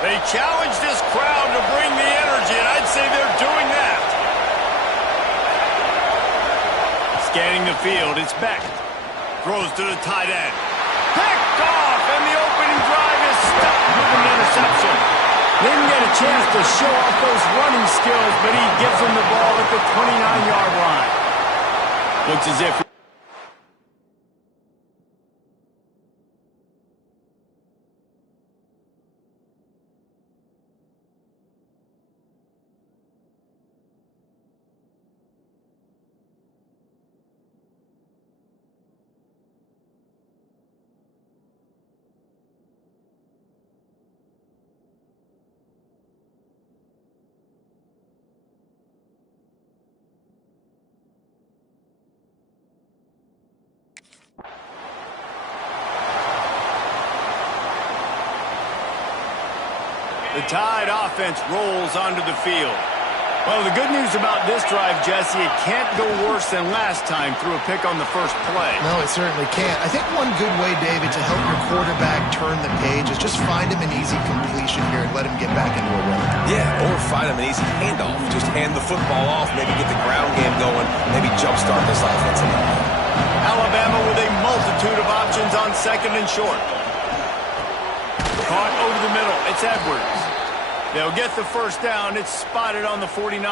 They challenge this crowd to bring the energy, and I'd say they're doing that. Scanning the field, it's Beck. Throws to the tight end. Picked off, and the opening drive is stopped with an interception. Didn't get a chance to show off those running skills, but he gives them the ball at the 29-yard line. Looks as if... The Tide offense rolls onto the field. Well, the good news about this drive, Jesse, it can't go worse than last time through a pick on the first play. No, it certainly can't. I think one good way, David, to help your quarterback turn the page is just find him an easy completion here and let him get back into a rhythm. Yeah, or find him an easy handoff. Just hand the football off, maybe get the ground game going, maybe jumpstart this offense a little bit. Alabama with a multitude of options on second and short. Caught over the middle. It's Edwards. They'll get the first down. It's spotted on the 49.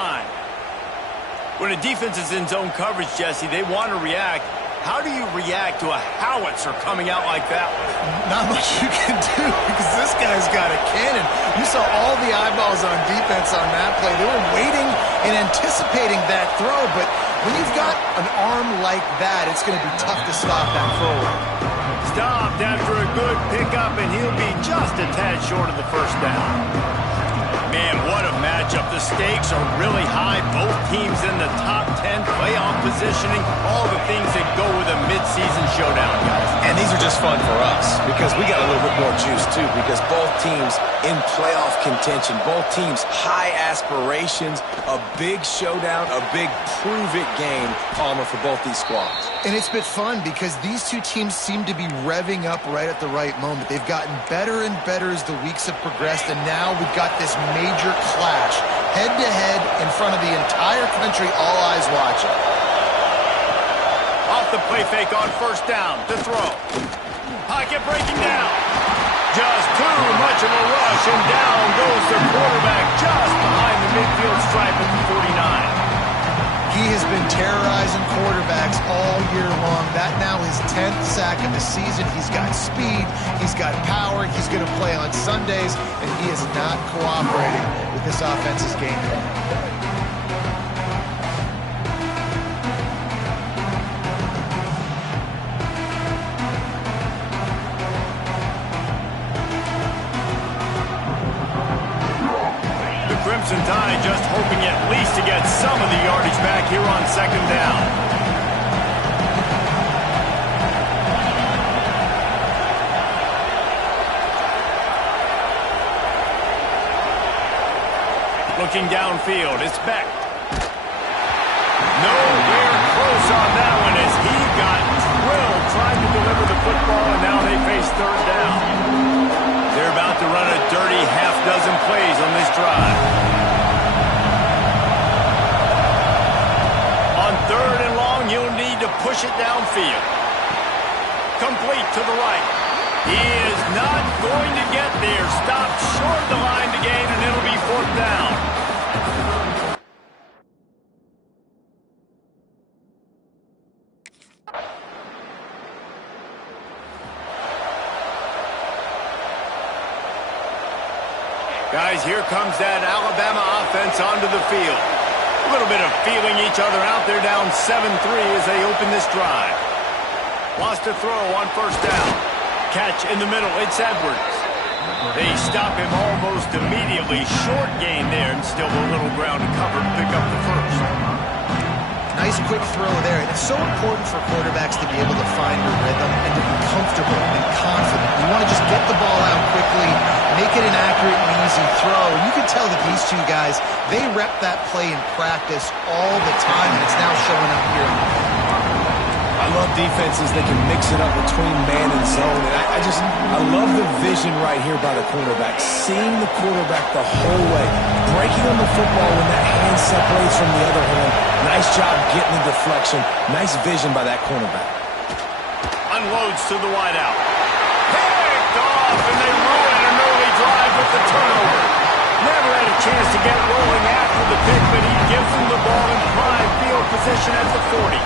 When a defense is in zone coverage, Jesse, they want to react. How do you react to a howitzer coming out like that one? Not much you can do because this guy's got a cannon. You saw all the eyeballs on defense on that play. They were waiting and anticipating that throw, but when you've got an arm like that, it's going to be tough to stop that forward. Stopped after a good pickup, and he'll be just a tad short of the first down. Man, what a matchup. The stakes are really high. Both teams in the top 10, playoff positioning, all the things that go with a midseason showdown, guys. And these are just fun for us because we got a little bit more juice, too, because both teams in playoff contention, both teams high aspirations, a big showdown, a big prove-it game, Palmer, for both these squads. And it's been fun because these two teams seem to be revving up right at the right moment. They've gotten better and better as the weeks have progressed, and now we've got this major clash, head-to-head in front of the entire country, all eyes watching. Off the play fake on first down, to throw. Pocket breaking down. Just too much of a rush, and down goes the quarterback just behind the midfield stripe at the 49. He has been terrorizing quarterbacks all year long. That now his 10th sack of the season. He's got speed. He's got power. He's going to play on Sundays, and he is not cooperating with this offense's game plan. Crimson Tide just hoping at least to get some of the yardage back here on second down. Looking downfield, it's Beck. Nowhere close on that one as he got drilled trying to deliver the football, and now they face third down. They're about to run a dirty half-dozen plays on this drive. On third and long, you'll need to push it downfield. Complete to the right. He is not going to get there. Stopped short of the line to gain, and it'll be fourth down. Guys, here comes that Alabama offense onto the field. A little bit of feeling each other out there, down 7-3 as they open this drive. Lost a throw on first down. Catch in the middle, it's Edwards. They stop him almost immediately. Short gain there, and still a little ground to cover to pick up the first. Nice quick throw there. And it's so important for quarterbacks to be able to find a rhythm and to be comfortable and confident. You want to just get the ball out quickly, make it an accurate and easy throw. And you can tell that these two guys, they rep that play in practice all the time, and it's now showing up here. I love defenses that can mix it up between man and zone. And I love the vision right here by the cornerback. Seeing the quarterback the whole way. Breaking on the football when that hand separates from the other hand. Nice job getting the deflection. Nice vision by that cornerback. Unloads to the wideout. Picked off, and they ruin an early drive with the turnover. Never had a chance to get rolling after the pick, but he gives them the ball in prime field position at the 40.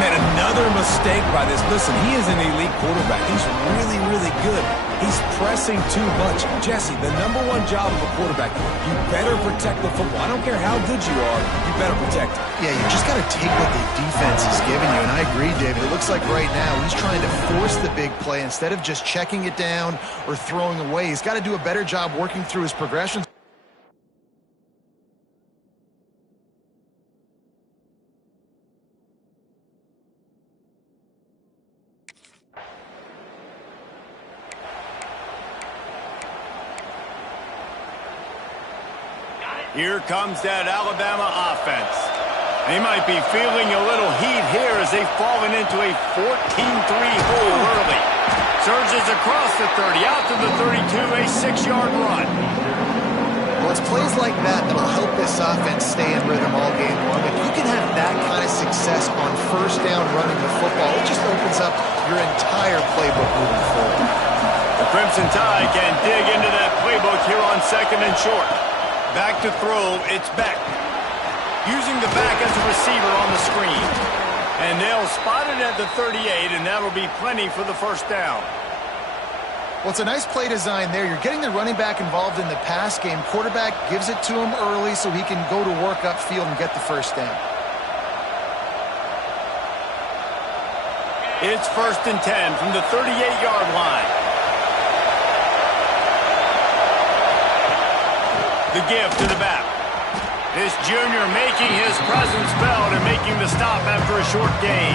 Man, another mistake by this. Listen, he is an elite quarterback. He's really, really good. He's pressing too much. Jesse, the #1 job of a quarterback, you better protect the football. I don't care how good you are, you better protect it. Yeah, you just got to take what the defense is giving you, and I agree, David. It looks like right now he's trying to force the big play instead of just checking it down or throwing away. He's got to do a better job working through his progressions. Here comes that Alabama offense. They might be feeling a little heat here as they've fallen into a 14-3 hole early. Surges across the 30, out to the 32, a 6-yard run. Well, it's plays like that that'll help this offense stay in rhythm all game long. If you can have that kind of success on first down running the football, it just opens up your entire playbook moving forward. The Crimson Tide can dig into that playbook here on second and short. Back to throw, it's Beck. Using the back as a receiver on the screen. And they'll spot it at the 38, and that'll be plenty for the first down. Well, it's a nice play design there. You're getting the running back involved in the pass game. Quarterback gives it to him early so he can go to work upfield and get the first down. It's 1st and 10 from the 38-yard line. The give to the back. This junior making his presence felt and making the stop after a short gain.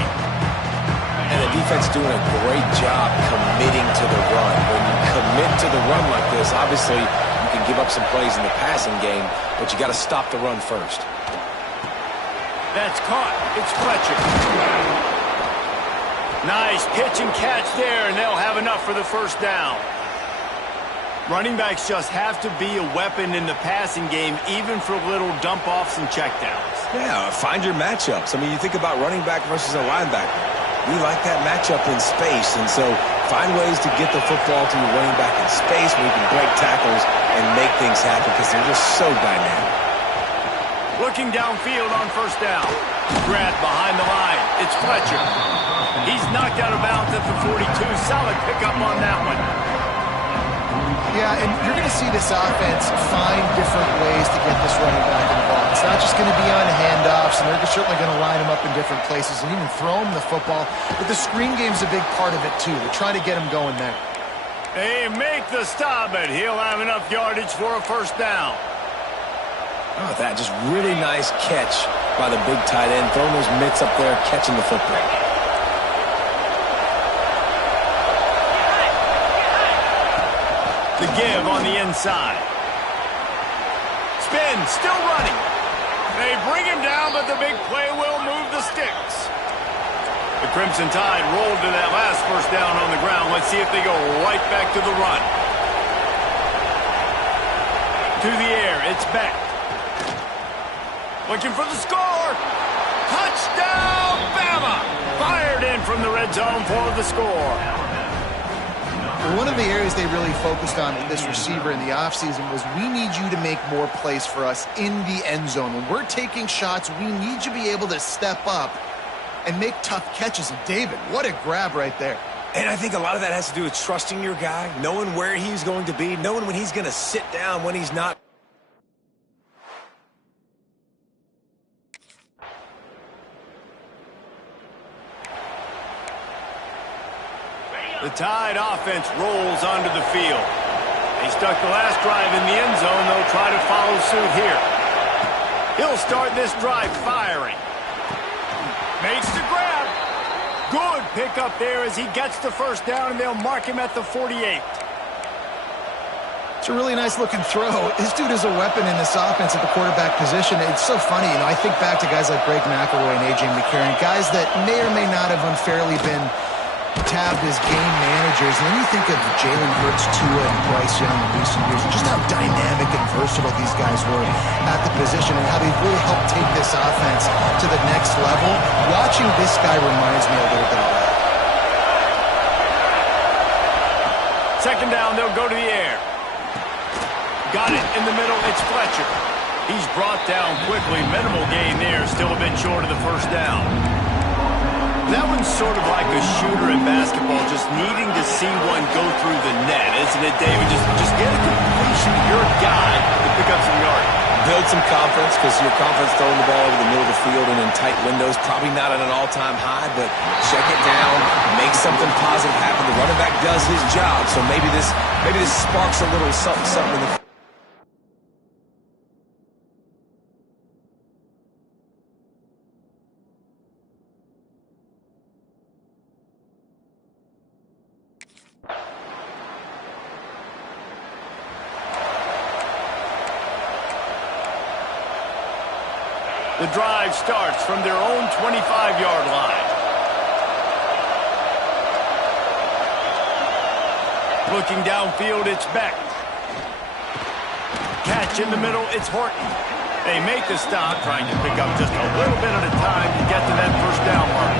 And the defense doing a great job committing to the run. When you commit to the run like this, obviously you can give up some plays in the passing game, but you got to stop the run first. That's caught. It's Fletcher. Nice pitch and catch there, and they'll have enough for the first down. Running backs just have to be a weapon in the passing game, even for little dump-offs and checkdowns. Yeah, find your matchups. I mean, you think about running back versus a linebacker. We like that matchup in space, and so Find ways to get the football to your running back in space where you can break tackles and make things happen because they're just so dynamic. Looking downfield on first down. Grab behind the line. It's Fletcher. He's knocked out of bounds at the 42. Solid pickup on that one. Yeah, and you're going to see this offense find different ways to get this running back involved. It's not just going to be on handoffs, and they're certainly going to line him up in different places and even throw him the football. But the screen game's a big part of it, too. They're trying to get him going there. They make the stop, and he'll have enough yardage for a first down. Oh, that just really nice catch by the big tight end, throwing those mitts up there, catching the football. The give on the inside. Spin, still running. They bring him down, but the big play will move the sticks. The Crimson Tide rolled to that last first down on the ground. Let's see if they go right back to the run. To the air, it's Beck. Looking for the score. Touchdown, Bama! Fired in from the red zone for the score. One of the areas they really focused on with this receiver in the offseason was we need you to make more plays for us in the end zone. When we're taking shots, we need you to be able to step up and make tough catches. And David, what a grab right there. And I think a lot of that has to do with trusting your guy, knowing where he's going to be, knowing when he's going to sit down, when he's not. The Tide offense rolls onto the field. They stuck the last drive in the end zone. They'll try to follow suit here. He'll start this drive firing. Makes the grab. Good pickup there as he gets the first down, and they'll mark him at the 48. It's a really nice-looking throw. This dude is a weapon in this offense at the quarterback position. It's so funny. You know, I think back to guys like Greg McElroy and A.J. McCarron, guys that may or may not have unfairly been tabbed as game managers. And then you think of Jalen Hurts, Tua, and Bryce Young in recent years, and just how dynamic and versatile these guys were at the position and how they've really helped take this offense to the next level. Watching this guy reminds me a little bit of that. Second down, they'll go to the air. Got it in the middle, it's Fletcher. He's brought down quickly. Minimal gain there, still a bit short of the first down. That one's sort of like a shooter in basketball, just needing to see one go through the net, isn't it, David? Just get a completion to your guy to pick up some yardage. Build some confidence, because your confidence throwing the ball over the middle of the field and in tight windows, probably not at an all-time high, but check it down, make something positive happen. The running back does his job, so maybe this sparks a little something in the The drive starts from their own 25-yard line. Looking downfield, it's Beck. Catch in the middle, it's Horton. They make the stop, trying to pick up just a little bit at a time to get to that first down mark.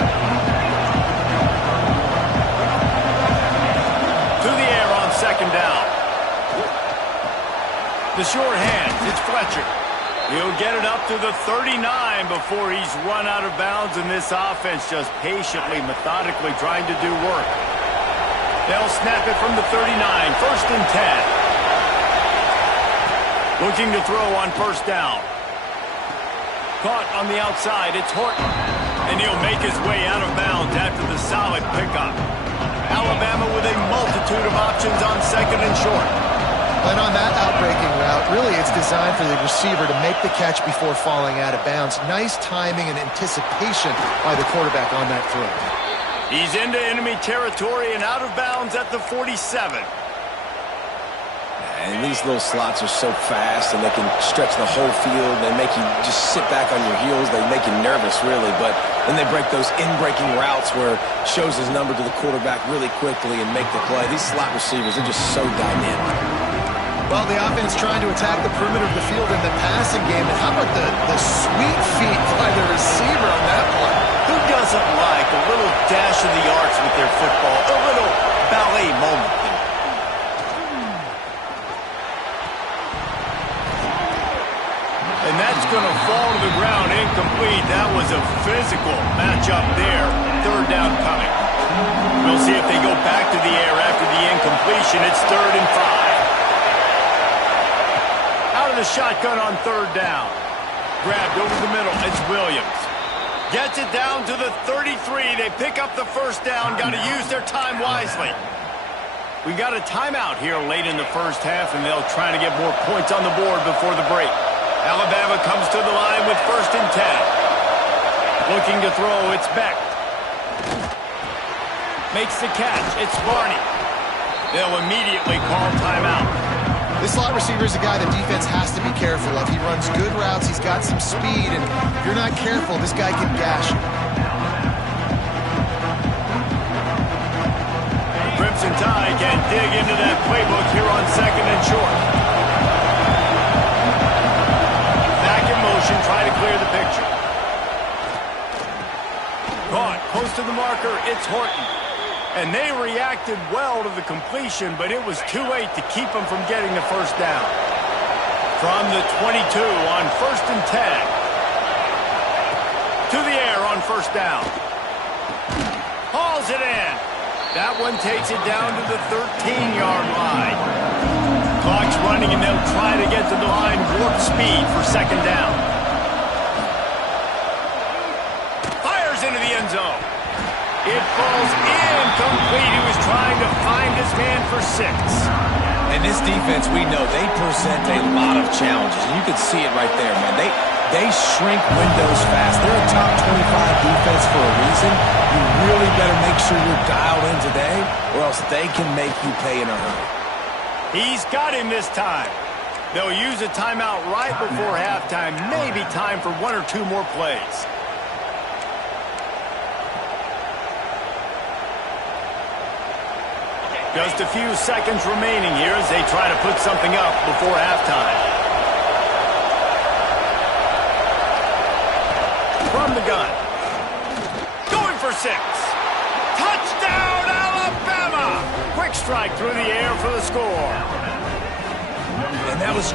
To the air on second down. The short hands, it's Fletcher. He'll get it up to the 39 before he's run out of bounds, and this offense just patiently, methodically trying to do work. They'll snap it from the 39, first and 10. Looking to throw on first down. Caught on the outside, it's Horton. And he'll make his way out of bounds after the solid pickup. Alabama with a multitude of options on second and short. And on that outbreaking route, really it's designed for the receiver to make the catch before falling out of bounds. Nice timing and anticipation by the quarterback on that throw. He's into enemy territory and out of bounds at the 47. And these little slots are so fast, and they can stretch the whole field. They make you just sit back on your heels. They make you nervous, really. But then they break those in-breaking routes where it shows his number to the quarterback really quickly and make the play. These slot receivers are just so dynamic. Well, the offense trying to attack the perimeter of the field in the passing game. And how about the sweet feet by the receiver on that play? Who doesn't like a little dash of the arts with their football? A little bounce moment. And that's going to fall to the ground incomplete. That was a physical matchup there. Third down coming. We'll see if they go back to the air after the incompletion. It's 3rd and 5. Out of the shotgun on 3rd down. Grabbed over the middle. It's Williams. Gets it down to the 33. They pick up the 1st down. Got to use their time wisely. We got a timeout here late in the 1st half, and they'll try to get more points on the board before the break. Alabama comes to the line with 1st and 10. Looking to throw, it's Beck. Makes the catch, it's Barney. They'll immediately call timeout. This slot receiver is a guy the defense has to be careful of. He runs good routes, he's got some speed, and if you're not careful, this guy can gash you. Crimson Tide can dig into that playbook here on 2nd and short. Try to clear the picture. Caught close to the marker. It's Horton. And they reacted well to the completion, but it was too late to keep them from getting the 1st down. From the 22 on 1st and 10. To the air on 1st down. Hauls it in. That one takes it down to the 13-yard line. Clock's running, and they'll try to get to the line warp speed for 2nd down. Into the end zone. It falls incomplete. He was trying to find his man for 6. And this defense, we know, they present a lot of challenges. And you can see it right there, man. They shrink windows fast. They're a top 25 defense for a reason. You really better make sure you're dialed in today, or else they can make you pay in a hurry. He's got him this time. They'll use a timeout right before halftime. Maybe time for 1 or 2 more plays. Just a few seconds remaining here as they try to put something up before halftime. From the gun. Going for 6. Touchdown, Alabama! Quick strike through the air for the score. And that was...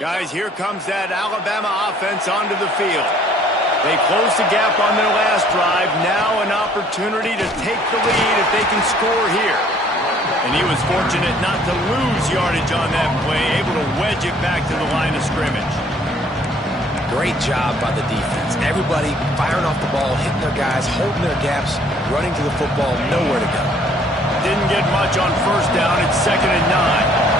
Guys, here comes that Alabama offense onto the field. They closed the gap on their last drive. Now an opportunity to take the lead if they can score here. And he was fortunate not to lose yardage on that play, able to wedge it back to the line of scrimmage. Great job by the defense. Everybody firing off the ball, hitting their guys, holding their gaps, running to the football, nowhere to go. Didn't get much on first down. It's 2nd and 9.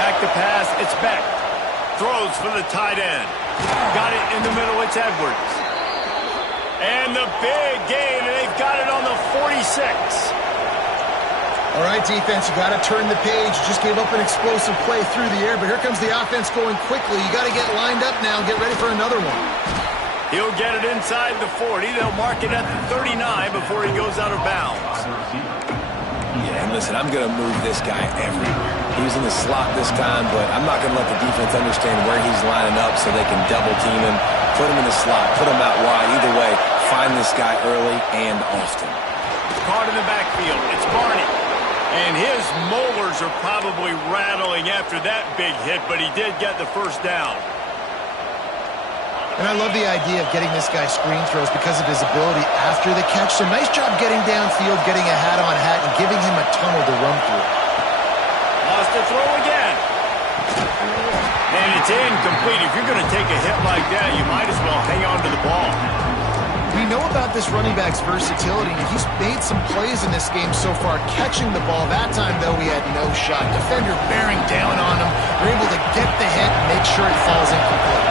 Back to pass. It's Beck. Throws for the tight end. Got it in the middle. It's Edwards. And the big gain. They've got it on the 46. All right, defense, you got to turn the page. You just gave up an explosive play through the air, but here comes the offense going quickly. You got to get lined up now and get ready for another one. He'll get it inside the 40. They'll mark it at the 39 before he goes out of bounds. Yeah, and listen, I'm going to move this guy everywhere. He's in the slot this time, but I'm not going to let the defense understand where he's lining up so they can double team him, put him in the slot, put him out wide. Either way, find this guy early and often. Caught in the backfield. It's Barney. And his molars are probably rattling after that big hit, but he did get the first down. And I love the idea of getting this guy screen throws because of his ability after the catch. So nice job getting downfield, getting a hat-on-hat, and giving him a tunnel to run through. Lost the throw again. And it's incomplete. If you're going to take a hit like that, you might as well hang on to the ball. We know about this running back's versatility, and he's made some plays in this game so far, catching the ball. That time, though, he had no shot. Defender bearing down on him. They're able to get the hit and make sure it falls incomplete.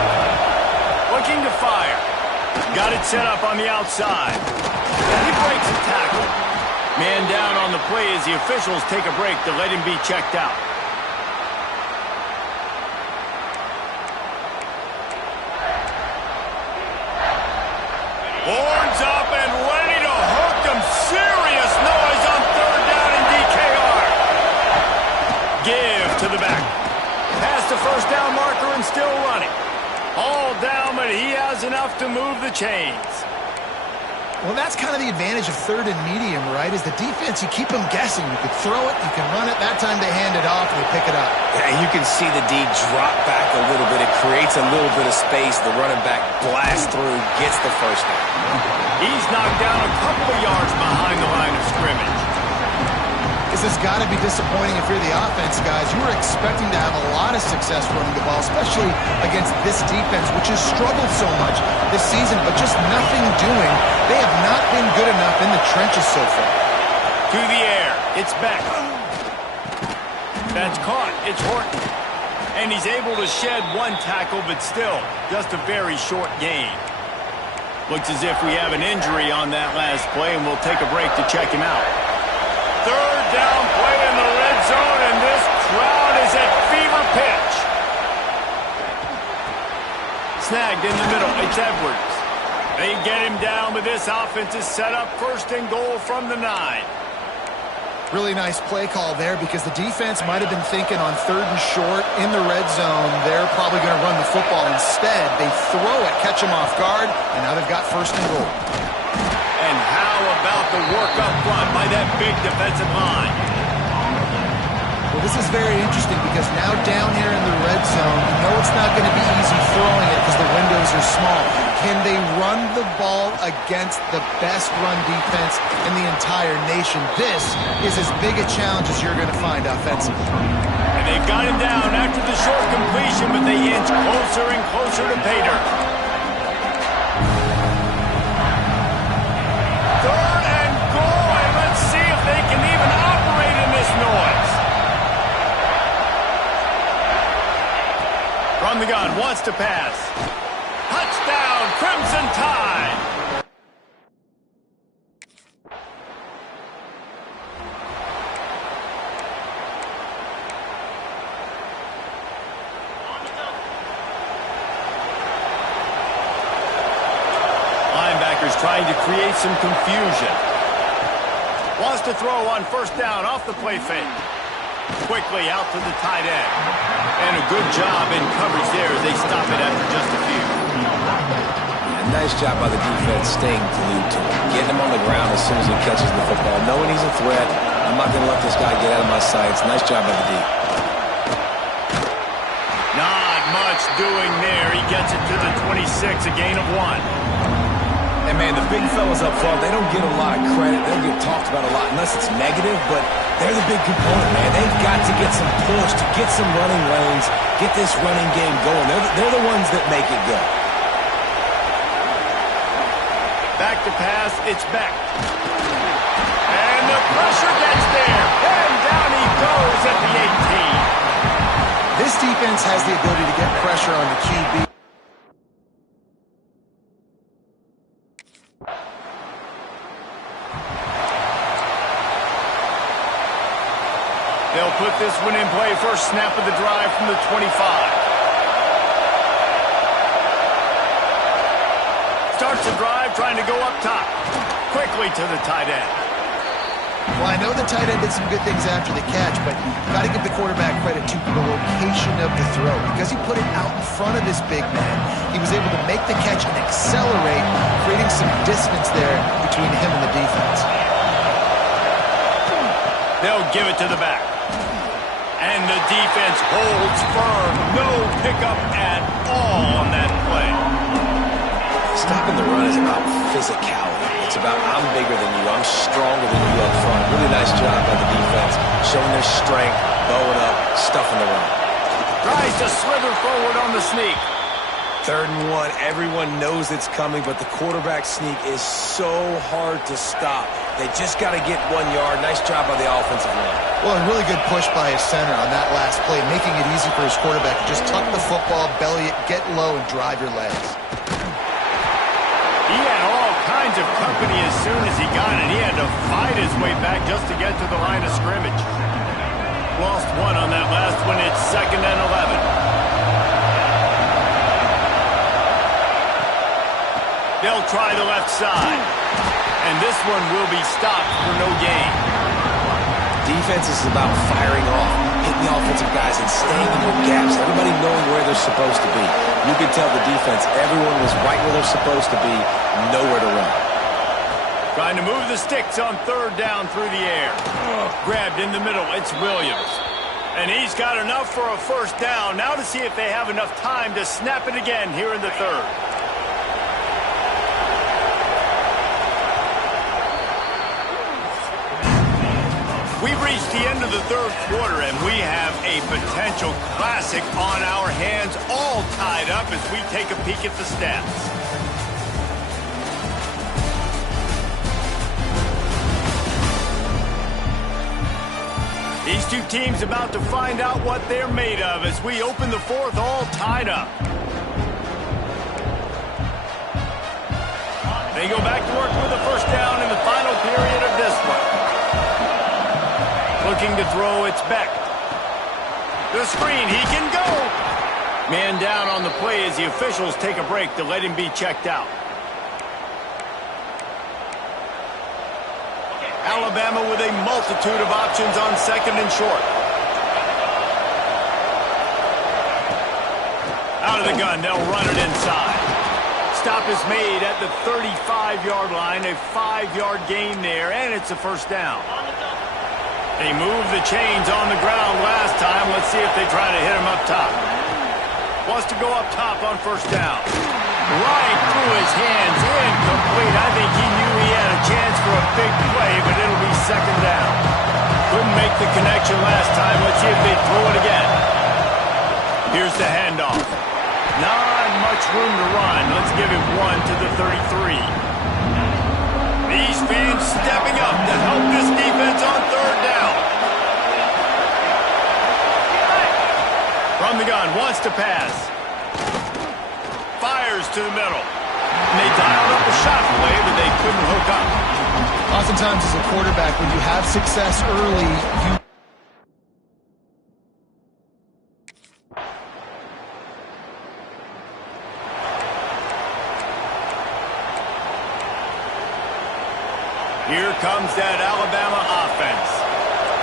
Looking to fire. Got it set up on the outside. And he breaks a tackle. Man down on the play as the officials take a break to let him be checked out. Horns up and ready to hook them. Serious noise on 3rd down and DKR. Give to the back. Past the first down marker and still running. All down, but he has enough to move the chains. Well, that's kind of the advantage of 3rd and medium, right? Is the defense, you keep them guessing. You can throw it, you can run it. That time they hand it off and they pick it up. Yeah, you can see the D drop back a little bit. It creates a little bit of space. The running back blasts through, gets the first down. He's knocked down a couple of yards behind the line of scrimmage. This has got to be disappointing if you're the offense, guys. You were expecting to have a lot of success running the ball, especially against this defense, which has struggled so much this season, but just nothing doing. They have not been good enough in the trenches so far. To the air. It's back. That's caught. It's Horton. And he's able to shed one tackle, but still, just a very short gain. Looks as if we have an injury on that last play, and we'll take a break to check him out. 3rd down play in the red zone, and this crowd is at fever pitch. Snagged in the middle. It's Edwards. They get him down, but this offense is set up 1st and goal from the 9. Really nice play call there because the defense might have been thinking on 3rd and short in the red zone. They're probably going to run the football. Instead, they throw it, catch him off guard, and now they've got 1st and goal. And how about the work up front by that big defensive line? Well, this is very interesting because now down here in the red zone, you know it's not going to be easy throwing it because the windows are small. Can they run the ball against the best run defense in the entire nation? This is as big a challenge as you're going to find offensively. And they've got him down after the short completion, but they inch closer and closer to pay dirt. 3rd and goal, and let's see if they can even operate in this noise. From the gun, wants to pass. Touchdown, Crimson Tide. Linebackers trying to create some confusion. Wants to throw on 1st down off the play fake. Quickly out to the tight end. And a good job in coverage there as they stop it after just a few. Yeah, nice job by the defense staying glued to him. Getting him on the ground as soon as he catches the football. Knowing he's a threat, I'm not going to let this guy get out of my sights. Nice job by the D. doing there. He gets it to the 26, a gain of 1. And, man, the big fellas up front, they don't get a lot of credit. They don't get talked about a lot unless it's negative, but they're the big component, man. They've got to get some push, to get some running lanes, get this running game going. They're the ones that make it go. Back to pass, it's Beck. And the pressure gets there. And down he goes at the 18. This defense has the ability to get pressure on the QB. They'll put this one in play. First snap of the drive from the 25. Starts the drive, trying to go up top. Quickly to the tight end. Well, I know the tight end did some good things after the catch, but got to give the quarterback credit to the location of the throw. Because he put it out in front of this big man, he was able to make the catch and accelerate, creating some distance there between him and the defense. They'll give it to the back. And the defense holds firm. No pickup at all on that play. Stopping the run is about physicality. It's about I'm bigger than you, I'm stronger than you up front. Really nice job by the defense, showing their strength, bowing up, stuffing the run. Tries to slither forward on the sneak. 3rd and 1, everyone knows it's coming, but the quarterback sneak is so hard to stop. They just got to get 1 yard. Nice job by the offensive line. Well, a really good push by his center on that last play, making it easy for his quarterback to just tuck the football, belly it, get low, and drive your legs. He had all kinds of company as soon as he got it. He had to fight his way back just to get to the line of scrimmage. Lost 1 on that last one. It's 2nd and 11. They'll try the left side. And this one will be stopped for no gain. Defense is about firing off, hitting the offensive guys and staying in their gaps. Everybody knowing where they're supposed to be. You can tell the defense, everyone was right where they're supposed to be, nowhere to run. Trying to move the sticks on 3rd down through the air. Grabbed in the middle, it's Williams. And he's got enough for a 1st down. Now to see if they have enough time to snap it again here in the 3rd. We've reached the end of the 3rd quarter, and we have a potential classic on our hands, all tied up as we take a peek at the stats. These two teams about to find out what they're made of as we open the 4th, all tied up. They go back to work with a 1st down in the final period of this one. Looking to throw, it's Beck. The screen, he can go. Man down on the play as the officials take a break to let him be checked out. Alabama with a multitude of options on 2nd and short. Out of the gun, they'll run it inside. Stop is made at the 35-yard line, a 5-yard gain there, and it's a 1st down. They moved the chains on the ground last time. Let's see if they try to hit him up top. Wants to go up top on 1st down. Right through his hands, incomplete. I think he knew he had a chance for a big play, but it'll be 2nd down. Couldn't make the connection last time. Let's see if they throw it again. Here's the handoff. Not much room to run. Let's give him 1 to the 33. These fans stepping up to help this defense on 3rd down. From the gun, wants to pass. Fires to the middle. And they dialed up a shot play, but they couldn't hook up. Oftentimes as a quarterback, when you have success early, you... Here comes that Alabama offense.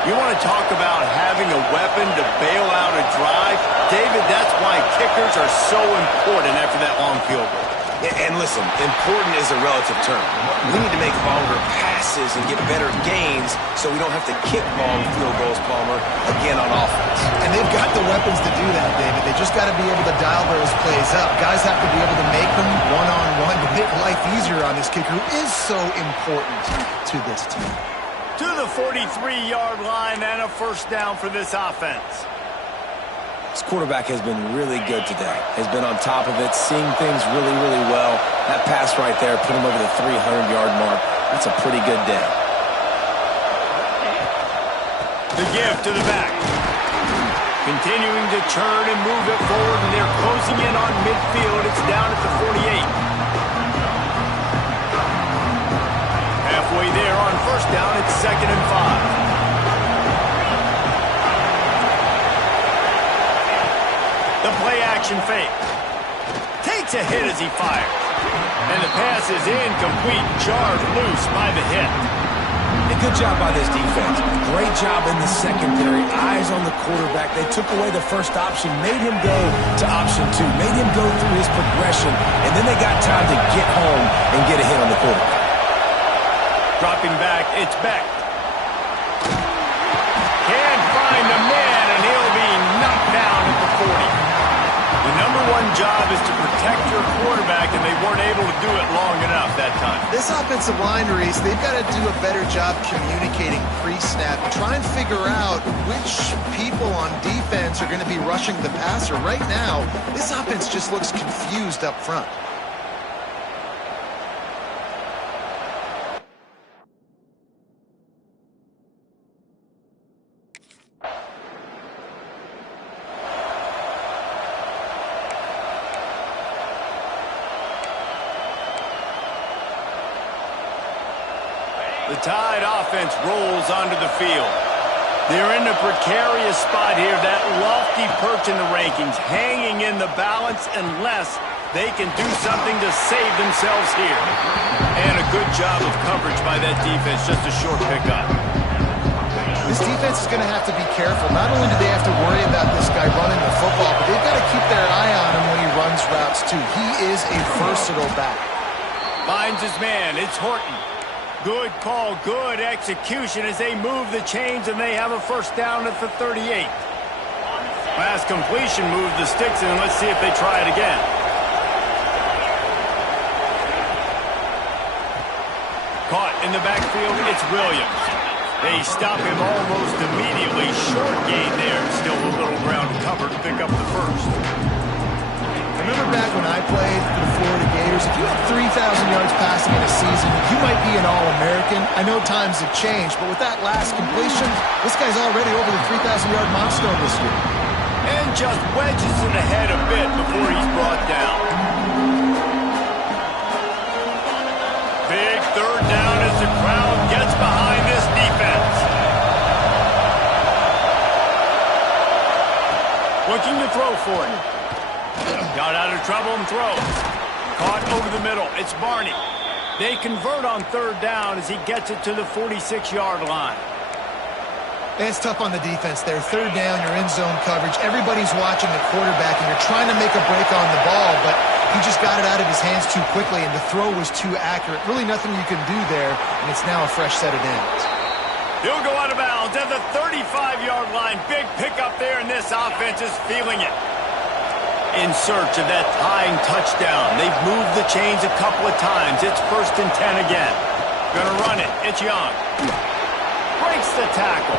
You want to talk about having a weapon to bail out a drive? David, that's why kickers are so important after that long field goal. And listen, important is a relative term. We need to make longer passes and get better gains so we don't have to kick long field goals, Palmer, again on offense. And they've got the weapons to do that, David. They just got to be able to dial those plays up. Guys have to be able to make them one-on-one to make life easier on this kicker who is so important to this team. To the 43-yard line and a first down for this offense. This quarterback has been really good today. Has been on top of it, seeing things really, really well. That pass right there put him over the 300-yard mark. That's a pretty good day. The give to the back. Continuing to churn and move it forward, and they're closing in on midfield. It's down at the 48. Halfway there on first down, it's 2nd and 5. The play-action fake. Takes a hit as he fires. And the pass is incomplete, jarred loose by the hit. A good job by this defense. Great job in the secondary. Eyes on the quarterback. They took away the first option, made him go to option 2, made him go through his progression, and then they got time to get home and get a hit on the quarterback. Dropping back, it's Beck. Can't find a man, and he'll be knocked down at the 40. The number one job is to protect your quarterback, and they weren't able to do it long enough that time. This offensive line, Reese, they've got to do a better job communicating pre-snap and try and figure out which people on defense are going to be rushing the passer. Right now, this offense just looks confused up front. The Tide offense rolls onto the field. They're in a precarious spot here, that lofty perch in the rankings, hanging in the balance unless they can do something to save themselves here. And a good job of coverage by that defense, just a short pickup. This defense is going to have to be careful. Not only do they have to worry about this guy running the football, but they've got to keep their eye on him when he runs routes too. He is a versatile back. Finds his man. It's Horton. Good call, good execution as they move the chains, and they have a first down at the 38. Pass completion moved the sticks, and let's see if they try it again. Caught in the backfield, it's Williams. They stop him almost immediately. Short gain there. Still a little ground cover to pick up the first. Remember back when I played for the Florida Gators, if you had 3,000 yards passing in a season, you might be an All-American. I know times have changed, but with that last completion, this guy's already over the 3,000-yard milestone this year. And just wedges it ahead a bit before he's brought down. Big third down as the crowd gets behind this defense. Looking to throw for it. Got out of trouble and throws. Caught over the middle. It's Barney. They convert on third down as he gets it to the 46-yard line. It's tough on the defense there. Third down, you're in zone coverage. Everybody's watching the quarterback, and you're trying to make a break on the ball, but he just got it out of his hands too quickly, and the throw was too accurate. Really nothing you can do there, and it's now a fresh set of downs. He'll go out of bounds at the 35-yard line. Big pickup there, and this offense is feeling it. In search of that tying touchdown. They've moved the chains a couple of times. It's 1st and 10 again. Gonna run it. It's Young. Breaks the tackle.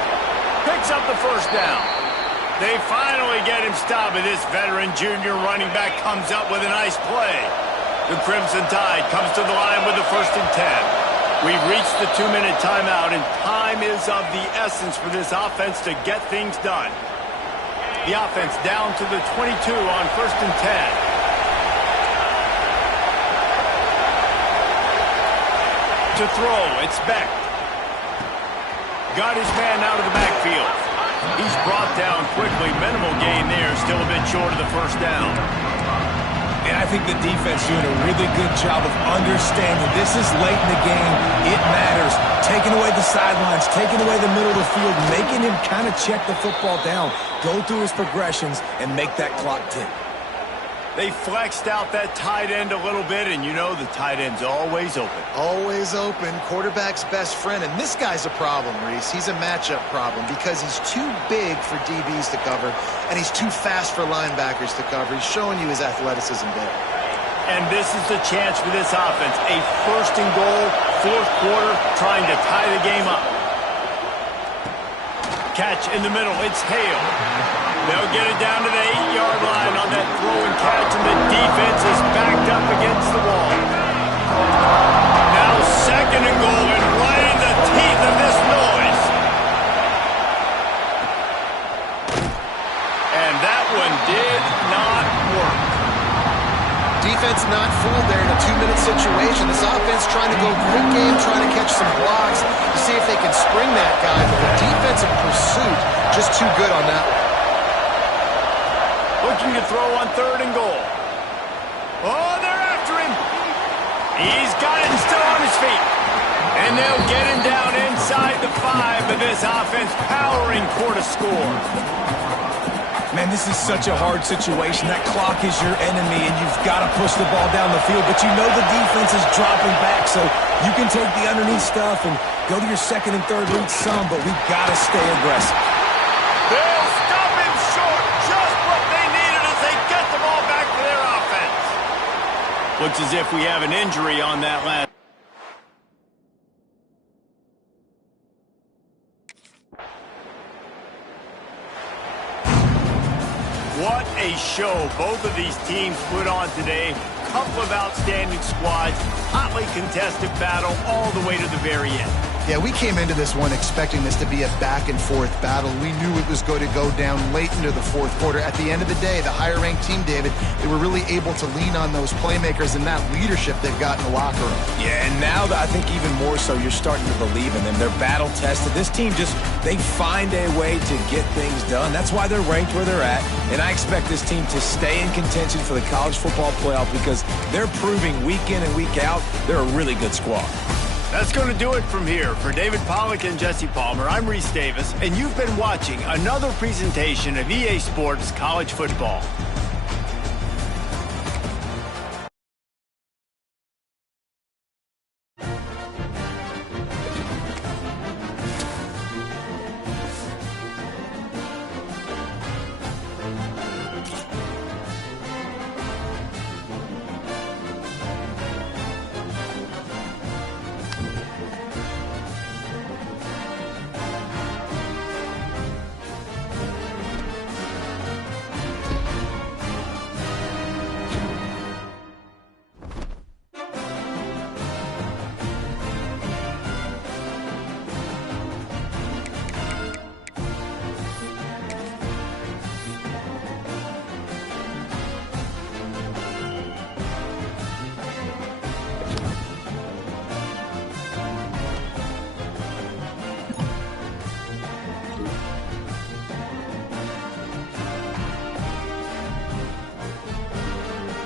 Picks up the first down. They finally get him stopped, but this veteran junior running back comes up with a nice play. The Crimson Tide comes to the line with the 1st and 10. We've reached the 2-minute timeout, and time is of the essence for this offense to get things done. The offense down to the 22 on 1st and 10. To throw, it's Beck. Got his man out of the backfield. He's brought down quickly. Minimal gain there. Still a bit short of the first down. And I think the defense doing a really good job of understanding this is late in the game. It matters. Taking away the sidelines, taking away the middle of the field, making him kind of check the football down, go through his progressions, and make that clock tick. They flexed out that tight end a little bit, and you know the tight end's always open. Always open, quarterback's best friend. And this guy's a problem, Reese. He's a matchup problem because he's too big for DBs to cover, and he's too fast for linebackers to cover. He's showing you his athleticism there. And this is the chance for this offense. A first and goal, fourth quarter, trying to tie the game up. Catch in the middle. It's Hale. They'll get it down to the 8-yard line on that throw and catch, and the defense is backed up against the wall. Now second and goal, and right in the teeth of this noise. And that one did not work. Defense not fooled there in a 2-minute situation. This offense trying to go quick game, trying to catch some blocks to see if they can spring that guy. But the defensive pursuit just too good on that one. Looking to throw on third and goal. Oh, they're after him. He's got it and still on his feet. And they'll get him down inside the 5, but this offense powering toward a score. Man, this is such a hard situation. That clock is your enemy, and you've got to push the ball down the field. But you know the defense is dropping back, so you can take the underneath stuff and go to your second and third read some, but we've got to stay aggressive. They'll stop him short. Just what they needed as they get the ball back to their offense. Looks as if we have an injury on that last. What a show both of these teams put on today. Couple of outstanding squads, hotly contested battle all the way to the very end. Yeah, we came into this one expecting this to be a back-and-forth battle. We knew it was going to go down late into the fourth quarter. At the end of the day, the higher-ranked team, David, they were really able to lean on those playmakers and that leadership they've got in the locker room. Yeah, and now I think even more so, you're starting to believe in them. They're battle-tested. This team they find a way to get things done. That's why they're ranked where they're at. And I expect this team to stay in contention for the college football playoff because they're proving week in and week out they're a really good squad. That's going to do it from here. For David Pollack and Jesse Palmer, I'm Reese Davis, and you've been watching another presentation of EA Sports College Football.